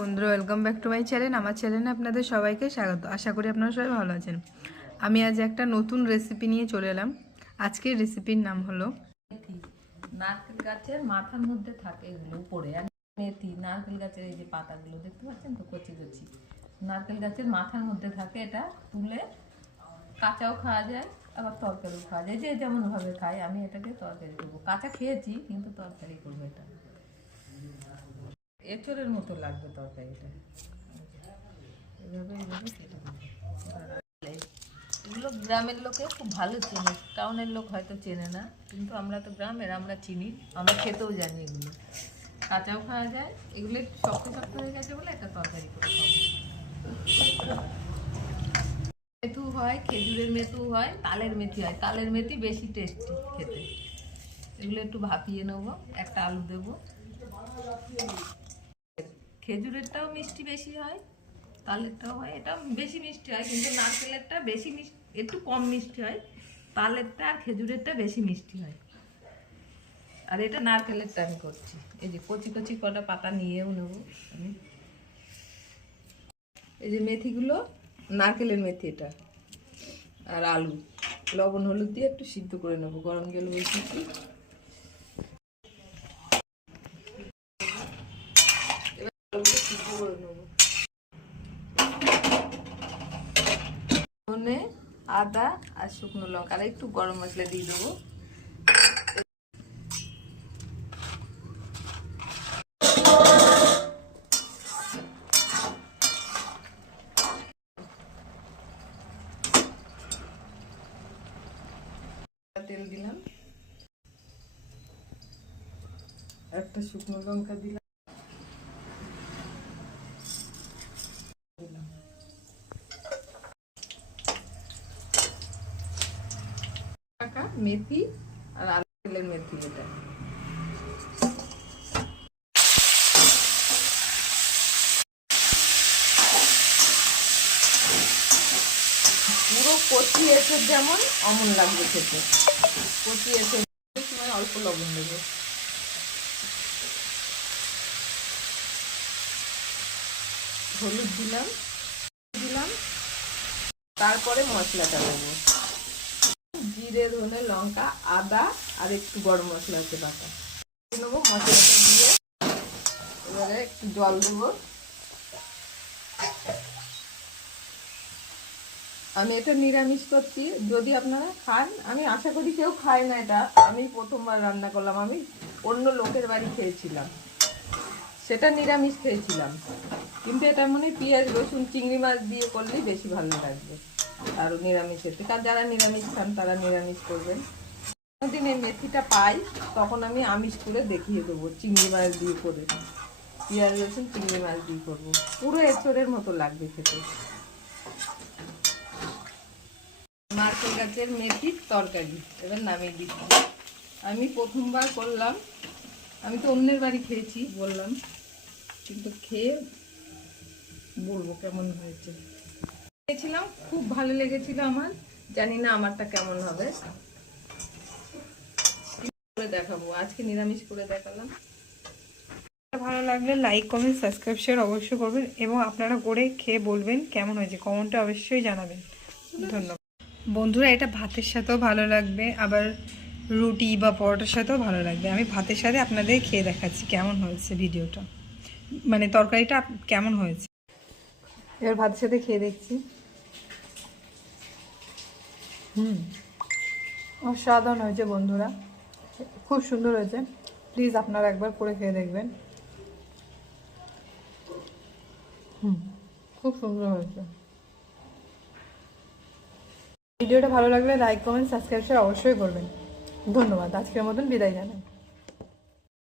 বন্ধুরা welcome back to my channel আমার চ্যানেলে আপনাদের সবাইকে স্বাগত। আশা করি আপনারা সবাই ভালো আছেন। আমি আজ একটা নতুন রেসিপি নিয়ে চলে এলাম। আজকের রেসিপির নাম হলো নারকেল গাছের মাথার মধ্যে থাকে এগুলো উপরে। আর মেথি, নারকেল গাছের এই যে পাতাগুলো, দেখতে পাচ্ছেন তো? কচি কচি। নারকেল গাছের মাথার মধ্যে থাকে এটা। তুলে কাঁচাও খাওয়া যায়, আবার তরকারিও খাওয়া যায়। যে যেমনভাবে খায়, আমি এটাকে তরকারি করব। কাঁচা খেয়েছি, কিন্তু তরকারি করব এটা। এঁচড়ের মতো লাগবে তরকারিটা। দেবো। এগুলো গ্রামের লোকে খুব ভালো চেনে। টাউনের লোক হয়তো চেনে না, কিন্তু আমরা তো গ্রামের, আমরা চিনি, আমরা খেতেও জানি এগুলো। কাঁচাও খাওয়া যায়, এগুলো একটু শক্ত শক্ত হয়ে গেছে বলে একটা তরকারি করে মেথু হয়, খেজুরের মেথু হয়, তালের মেথি হয়। তালের মেথি বেশি টেস্টি খেতে। এগুলো একটু ভাপিয়ে নেব, একটা আলু দেবো। খেজুরেরটাও মিষ্টি বেশি হয়, তালেরটাও হয়। এটা বেশি মিষ্টি হয়, কিন্তু নারকেলেরটা বেশি মিষ্টি, একটু কম মিষ্টি হয়। তালেরটা আর খেজুরেরটা বেশি মিষ্টি হয়। আর এটা নারকেলেরটা আমি করছি। এই যে কচি কচি কটা পাতা নিয়েও নেব আমি। এই যে মেথিগুলো, নারকেলের মেথি এটা। আর আলু। লবণ, হলুদ দিয়ে একটু সিদ্ধ করে নেব। গরম জল বলতেছি আলুগুলো সিদ্ধ ধনে, আদা আর শুকনো লঙ্কা। আর একটু গরম মশলা দিয়ে দেবো। তেল দিলাম। একটা শুকনো লঙ্কা দিলাম। টাকা মেথি আর আলু তেলের মেথি এটা। পুরো কচি এসে যেমন, অমন লাগবে খেতে। কচি এসে সময় অল্প লবণ দেবো। হলুদ দিলাম দিলাম, তারপরে মশলাটা দেবো। জিরে, ধনে, লঙ্কা, আদা আর একটু গরম মশলা আছে বাটা। নেব মশলাটা দিয়ে। এবারে একটু জল দেবো। আমি এটা নিরামিষ করছি। যদি আপনারা খান, আমি আশা করি কেউ খায় না এটা। আমি প্রথমবার রান্না করলাম। আমি অন্য লোকের বাড়ি খেয়েছিলাম। সেটা নিরামিষ খেয়েছিলাম। কিন্তু এটা মনে পেঁয়াজ, রসুন, চিংড়ি মাছ দিয়ে করলেই বেশি ভালো লাগবে। আর নিরামিষের থেকে আর যারা নিরামিষ খান, তারা নিরামিষ করবেন। দিন এই মেথিটা পাই, তখন আমি আমিষ করে দেখিয়ে দেবো, চিংড়ি মাছ দিয়ে করে। পেঁয়াজ রসুন, চিংড়ি মাছ দিয়ে করব। পুরো এঁচড়ের মতো লাগবে খেতে। নারকেল গাছের মেথির তরকারি, এবার নামিয়ে দিচ্ছি। আমি প্রথমবার করলাম। আমি তো অন্যের বাড়ি খেয়েছি, বললাম। কিন্তু খেয়ে বলব কেমন হয়েছে। খেয়েছিলাম খুব ভালো লেগেছিল আমার। জানি না আমারটা কেমন হবে। দেখাবো, আজকে নিরামিষ করে দেখালাম। ভালো লাগলে লাইক কমেন্ট সাবস্ক্রাইব শেয়ার অবশ্যই করবেন এবং আপনারা করে খেয়ে বলবেন কেমন হয়েছে। কমেন্টে অবশ্যই জানাবেন। ধন্যবাদ। বন্ধুরা, এটা ভাতের সাথেও ভালো লাগবে, আবার রুটি বা পরোটার সাথেও ভালো লাগবে। আমি ভাতের সাথে আপনাদের খেয়ে দেখাচ্ছি কেমন হয়েছে ভিডিওটা। মানে তরকারিটা কেমন হয়েছে। এবার ভাতের সাথে খেয়ে দেখছি। হুম। অসাধারণ হয়েছে বন্ধুরা। খুব সুন্দর হয়েছে। প্লিজ আপনারা একবার করে খেয়ে দেখবেন। হুম, খুব সুন্দর হয়েছে। ভিডিওটা ভালো লাগলে লাইক, কমেন্ট, সাবস্ক্রাইব অবশ্যই করবেন। ধন্যবাদ। আজকের মতন বিদায় জানাই।